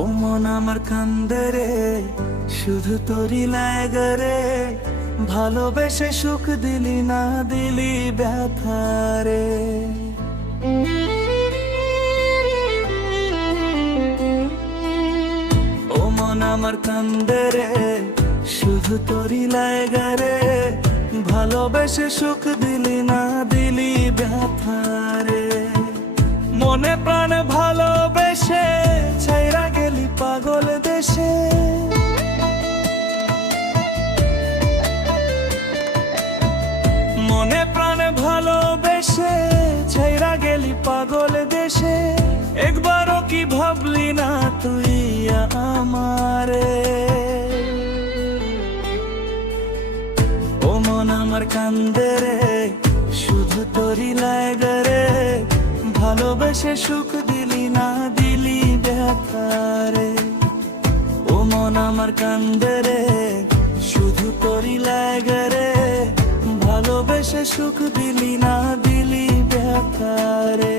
ও মন আমার কান্দে রে, শুধু তোরই লাগে রে। ভালোবেসে সুখ দিলি না, দিলি ব্যথা রে। ও মন আমার কান্দে রে, শুধু তোরই লাগে রে। ভালোবেসে সুখ দিলি না, দিলি ব্যথা রে। মনে প্রাণে ভালোবেসে ছাইরা গেলি পাগল দেশে। মনে প্রাণে ভালোবেসে ছাইরা গেলি পাগল দেশে। একবারও কি ভাবলি না তুই আমারে? ও মন আমার কান্দে রে, শুধু তোরই লাগে রে। ভালোবেসে সুখ দিলি না, দিলি ব্যথা রে। ও মন আমার কান্দে রে, শুধু তোরই লাগে রে। ভালোবেসে সুখ দিলি না, দিলি ব্যথা রে।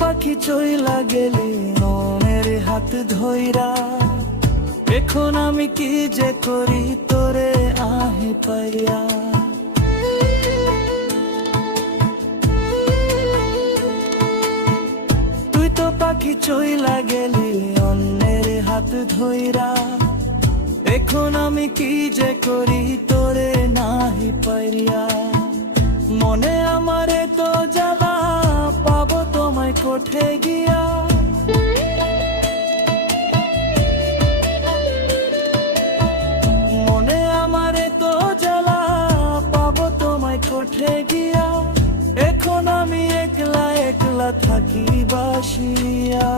পাখি চইলা গেলি মনের হাত ধইরা। এখন আমি কি যে করি তোরে আহে পাইয়া। তুই তো পাখি চইলা গেলি অন্যের হাত ধইরা। এখন আমি কি যে করি তোরে নাহি পাইয়া। মনে আমারে তো জ্বালা, পাবো তোমায় কোঠে গিয়া। মনে আমারে তো জ্বালা, পাবো তোমায় কোঠে গিয়া। এখন আমি একলা একলা থাকি বাসিয়া।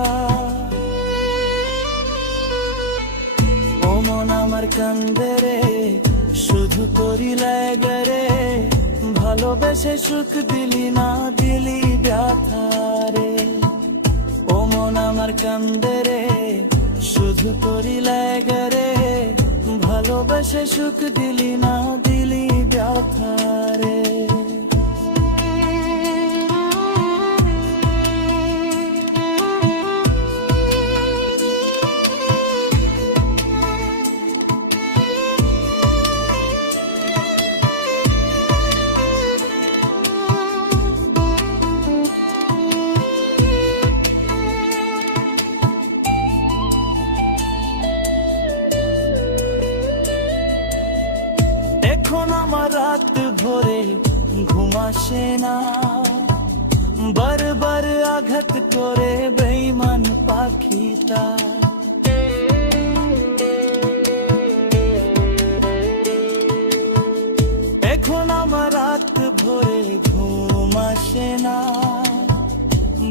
ও মন আমার কান্দে রে, শুধু তোরই লাগে রে। ভালোবেসে সুখ দিলি না, দিলি ব্যথা রে। ও মন আমার কান্দে রে, শুধু তোরই লাগে রে। ভালোবেসে সুখ দিলি না, দিলি ব্যথা রে। এখন আমার রাত ভরে ঘুম আসে না। বারবার আঘাত করে বেঈমান পাখিটা। এখন আমার রাত ভরে ঘুম আসে না।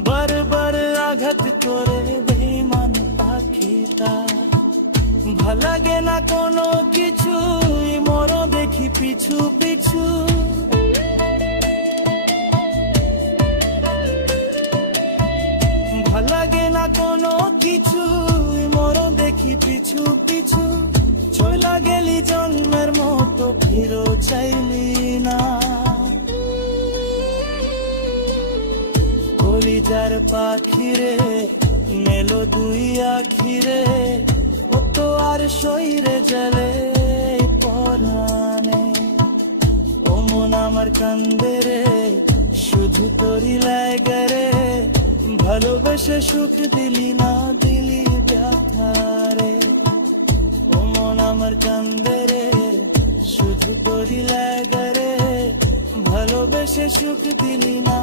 বারবার আঘাত করে বেঈমান পাখিটা। ভাল লাগে না কোনো কিছু, মরো দেখি পিছু পিছু। ভাল লাগে না কোনো কিছু, মরো দেখি পিছু পিছু। চইলা গেলি জন্মের মতো, ফিরো চাইলি না। কলিজার পাখিরে মেলো দুই আখিরে। ও তো আর শরীরে জলে পরানে। ও মন আমার কান্দে রে, শুধু তোরই লাগে রে। ভালোবেসে সুখ দিলি না, দিলি ব্যথা রে। ও মন আমার কান্দে রে, শুধু তোরই লাগে রে। ভালোবেসে সুখ দিলি না।